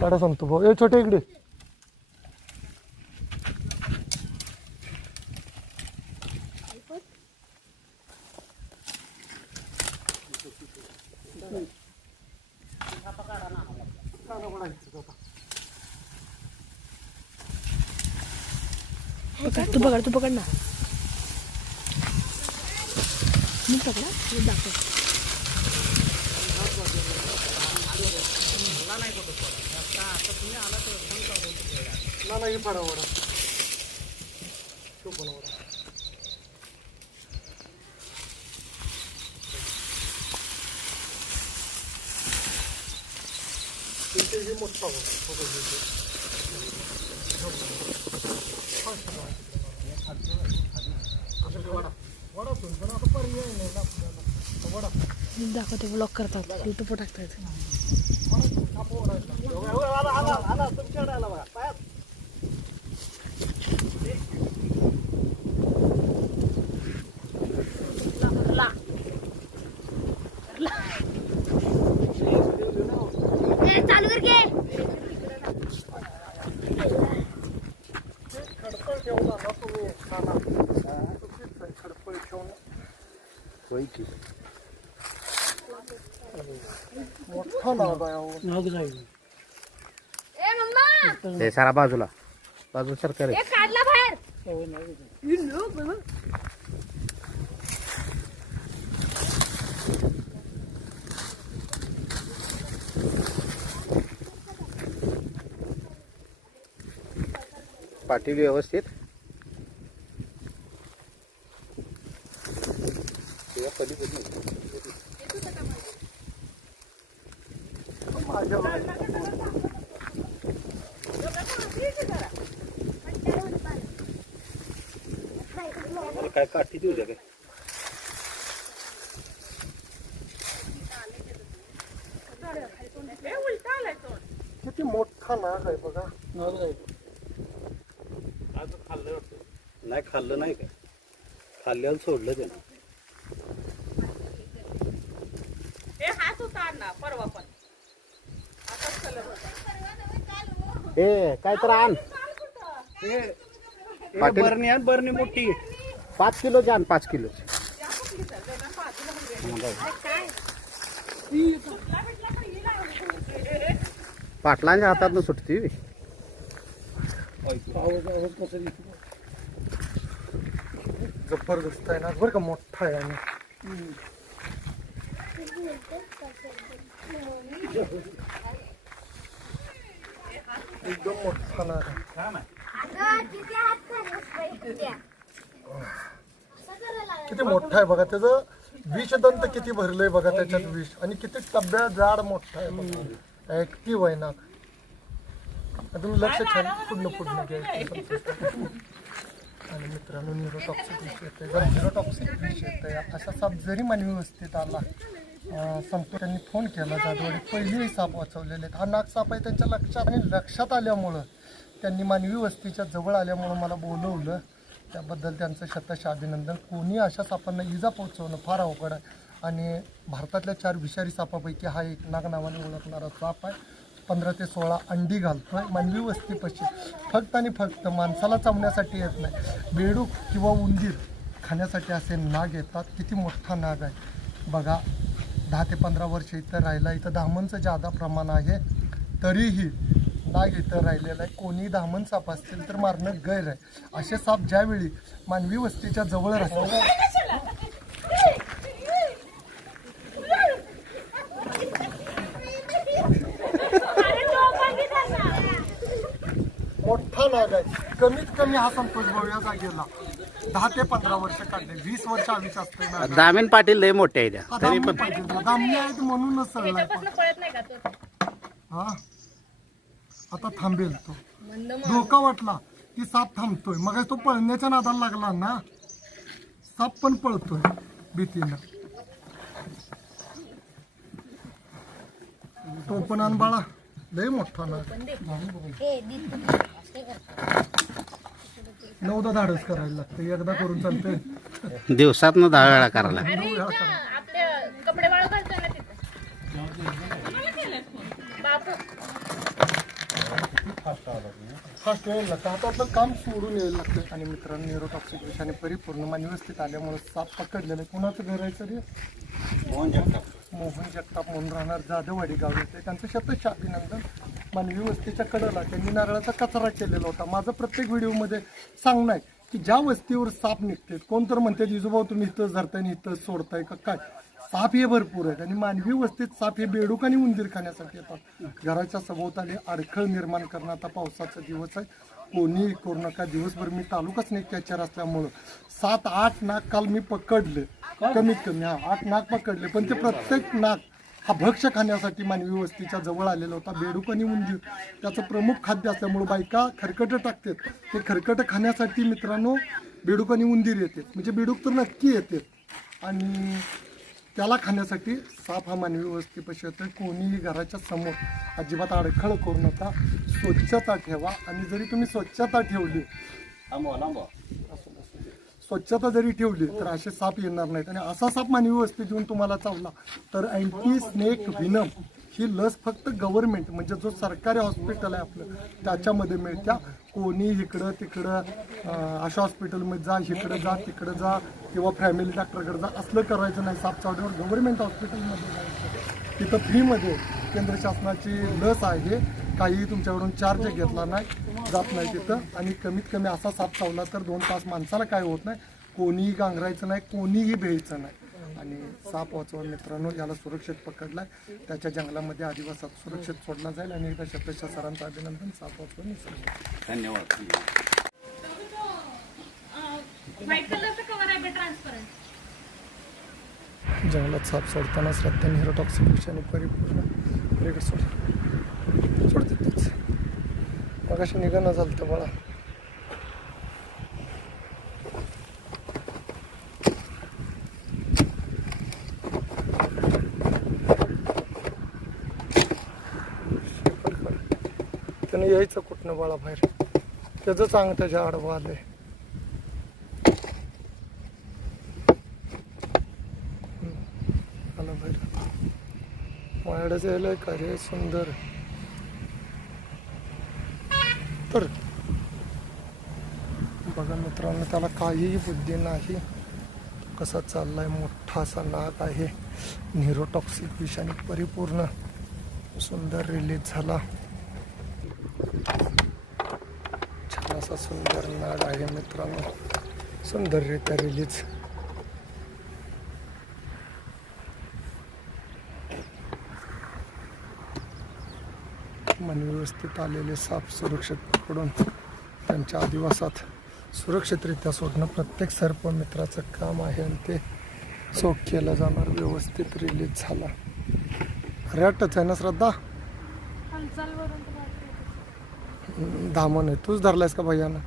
काढा सांगतो भाऊ. ए छोटे इकडे. तू पकड ना. मी पकडा मी दाखव. नाही पडा वडा तो पण वडा. इथे मोठा दाखवते ब्लॉक करतात युट्यूब टाकतात. चालू कर घे. खडपळ ठेवला ना तुम्ही खाना खडपळ ठेवून मोठा नाग आहे. ते सारा बाजूला बाजू सरकार काढला बाहेर. पाटील व्यवस्थित काय काठी देऊ द्या काय. किती मोठा नाग आहे बघा. नाही खाल्लं नाही काय खाल्ल्यावर सोडलं त्यानं. ए काय तर आण बरणी आण. बरणी मोठी 5 किलोची आण. 5 किलोची. पाटलांच्या हातात सुटती. जबरदस्त आहे ना बरं का. मोठा आहे. आणि एकदम मोठा नाग आहे. किती मोठा आहे बघा. त्याचं विषदंत किती भरलंय बघा त्याच्यात विष. आणि किती टब्या जाड मोठा आहे बघा. ऍक्टिव्ह आहे नाग. तुम्ही लक्ष छान पुढलं घ्यायचं. आणि मित्रांनो न्यूरोटॉक्सिक विष येते. जर न्यूरोटॉक्सिक विष येते असा साप जरी मानवी वस्तीत आला संतो त्यांनी फोन केला जाधववाडी पहिलेही साप वाचवलेले आहेत. हा नाग साप आहे त्यांच्या लक्षात. आणि लक्षात आल्यामुळं त्यांनी मानवी वस्तीच्या जवळ आल्यामुळं मला बोलवलं. त्याबद्दल त्यांचं शतश अभिनंदन. कोणी अशा सापांना इजा पोहोचवणं फार अवघड आहे. आणि भारतातल्या 4 विषारी सापापैकी हा एक नाग नावाने ओळखणारा साप आहे. 15 ते 16 अंडी घालतोय मानवी वस्तीपाशी. फक्त आणि फक्त माणसाला चावण्यासाठी येत नाही. बेडूक किंवा उंदीर खाण्यासाठी असे नाग येतात. किती मोठा नाग आहे बघा. 10 ते 15 वर्ष इथं राहिला. इथं धामणचं जादा प्रमाण आहे. तरीही नाग इथं राहिलेला आहे. कोणी धामण साप असतील तर मारणं गैर आहे. असे साप ज्यावेळी मानवी वस्तीच्या जवळ राहतात मोठा नाग आहे. कमीत कमी हा संतोष भाऊ या जागेला 10 ते 15 वर्ष काढले. 20 वर्ष आधीच असते. दामिन पाटील लय मोठे आहे त्या. तरी पण दामणी आहेत म्हणूनच सगळं. हा आता थांबेल तो. धोका वाटला की साप थांबतोय. मग तो पळण्याच्या नादाला लागला ना. साप पण पळतोय भीतीनं. तो पण आण बाळा. लय मोठा नाग. 9दा धाडस करायला लागतं. एकदा करून चालतंय. दिवसात 10 वेळा करायला. आपले कपडे वाळू घालतो ना तिथं. फास्ट यायला लागतं, हातातलं काम सोडून यायला लागतं. आणि मित्रांनो न्यूरोटॉक्सिक विषाने परिपूर्ण मानवी वस्तीत आल्यामुळे साप पकडलेलं आहे. कुणाचं घर आहे तरी मोहन जगताप. मोहन जगताप म्हणून राहणार जाधववाडी गाव येते. त्यांचं शतश अभिनंदन. मानवी वस्तीच्या कडेला त्यांनी नारळाचा कचरा केलेला होता. माझं प्रत्येक व्हिडिओमध्ये सांगणं आहे की ज्या वस्तीवर साप निघते, कोण तर म्हणते जिजूभाऊ तुम्ही इथंच धरताय आणि इथंच सोडताय का काय, साप हे भरपूर आहेत. आणि मानवी वस्तीत साप हे बेडूक आणि उंदीर खाण्यासाठी येतात. घराच्या सभोवताली अडखळ निर्माण करणं. आता पावसाचा दिवस आहे, कोणी करू नका. दिवसभर मी तालुकाच नाही कॅचर असल्यामुळं 7-8 नाग काल मी पकडले, कमीत कमी 8 नाग पकडले. पण ते प्रत्येक नाग हा भक्ष्य खाण्यासाठी मानवी वस्तीच्या जवळ आलेला होता. बेडूक आणि उंदीर त्याचं प्रमुख खाद्य असल्यामुळे बायका खरकटं टाकतात. ते खरकटं खाण्यासाठी मित्रांनो बेडूक आणि उंदीर येते. म्हणजे बेडूक तर नक्की येते आणि त्याला खाण्यासाठी साप हा मानवी वस्तीपाशी येतो. कोणीही घराच्या समोर अजिबात अडखळ करू नका, स्वच्छता ठेवा. आणि जरी तुम्ही स्वच्छता ठेवली, स्वच्छता जरी ठेवली तर असे साप येणार नाहीत. आणि असा साप मानवी वस्तीत येऊन तुम्हाला चावला तर अँटी स्नेक व्हिनम ही लस फक्त गव्हर्नमेंट म्हणजे जो सरकारी हॉस्पिटल आहे आपलं त्याच्यामध्ये मिळत्या. कोणी इकडं तिकडं अशा हॉस्पिटलमध्ये जा, इकडं जा, तिकडं जा किंवा फॅमिली डॉक्टरकडे जा असलं करायचं नाही. साप चावल्यावर गव्हर्नमेंट हॉस्पिटलमध्ये जायचं. तिथं फ्रीमध्ये केंद्र शासनाची लस आहे, काहीही तुमच्याकडून चार्ज घेतला नाही जात नाही तिथं. आणि कमीत कमी असा साप चावला तर 2 तास माणसाला काय होत नाही, कोणीही गांगरायचं नाही, कोणीही भेयचं नाही. आणि साप वाचवा मित्रांनो, याला सुरक्षित पकडलाय, त्याच्या जंगलामध्ये आदिवासात सुरक्षित सोडला जाईल. आणि एकदा शतशः सरांचं अभिनंदन. साप वाचवा निसर्ग. धन्यवाद. व्हाईट कलरचं कवर आहे ट्रान्सपरंट. जंगलात साप सोडताना श्रद्धा न्यूरोटॉक्सिक विषयाने परिपूर्ण ब्रेक सोडते तेच मग अशी निघणं झालं तर बाळा. त्यानं यायचं कुठनं बाळा बाहेर, त्याचं चांग त्याच्या आडवं आलंय. आला बाहेर, माझ्याकडे यायलंय का रे सुंदर. तर बघा मित्रांनो, त्याला काहीही बुद्धी नाही, कसा चाललाय. मोठा असा नाग आहे, न्यूरोटॉक्सिक विषाने परिपूर्ण सुंदर रिलीज झाला. छान असा सुंदर नाग आहे मित्रांनो, सुंदररित्या रिलीज. मानवी वस्तीत आलेले साप सुरक्षित पकडून त्यांच्या आदिवासात सुरक्षितरित्या सोडणं प्रत्येक सर्प मित्राचं काम आहे. आणि ते चोख केलं जाणार. व्यवस्थित रिलीज झाला. खऱ्या टच आहे ना श्रद्धा? धामण आहे. तूच धरलायस का भैयानं?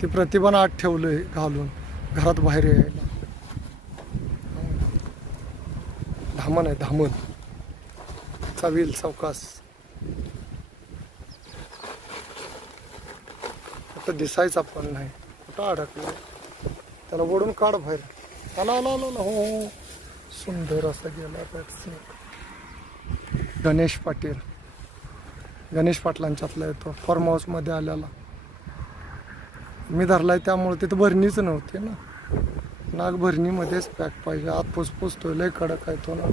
ती प्रतिभानं आत ठेवलंय घालून घरात बाहेर यायला. धामण आहे, धामण. चावील सावकाश. कुठं दिसायचं पण नाही, कुठं अडकलं. त्याला ओढून काढ बाहेर. आला आला आला. हो, सुंदर असा गेला स्नेक. गणेश पाटील, गणेश पाटलांच्यातला येतो. फार्म हाऊसमध्ये आलेला मी धरलाय, त्यामुळे तिथं भरणीच नव्हती ना. नाग भरणीमध्येच पॅक पाहिजे. आत पुसतोय, लय कडक आहे तो ना.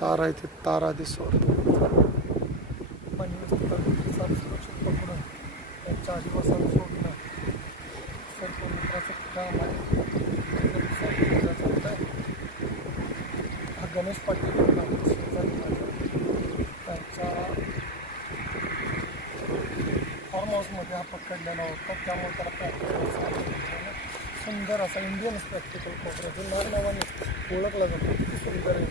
तार आहे ते, तार आधी सोड. सुरक्षित पकडून त्यांच्या आदिवासाला सोडणं सर्व मित्राचं काम आहे. हा गणेश पाटील त्यांच्या फार्म हाऊसमध्ये हा पकडलेला होता, त्यामुळे त्याला प्रॅक्टिकल सुंदर असा इंडियन प्रॅक्टिकल कोबरा नाग नावाने ओळखला जातो. सुंदर आहे,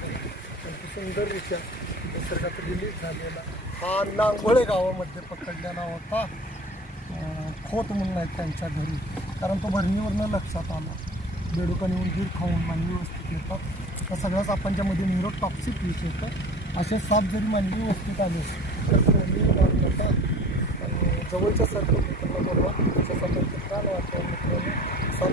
सुंदररित्या निसर्गात रिलीज झालेला. हा नांगोळे गावामध्ये पकडलेला होता. खोत म्हणून आहे त्यांच्या घरी, कारण तो भरणीवरनं लक्षात आला. बेडूक आणि उंदीर खाऊन मानवी वस्तीत येतात. त्या सगळ्या सापांच्यामध्ये न्यूरोटॉक्सिक विष येतं. असे साप जरी मानवी वस्तीत आले तर कोणी नका. आणि जवळच्या सर्व मित्रांना बोलवा, त्याच्या सापांचे प्राण वाचवा मित्रांनो. साप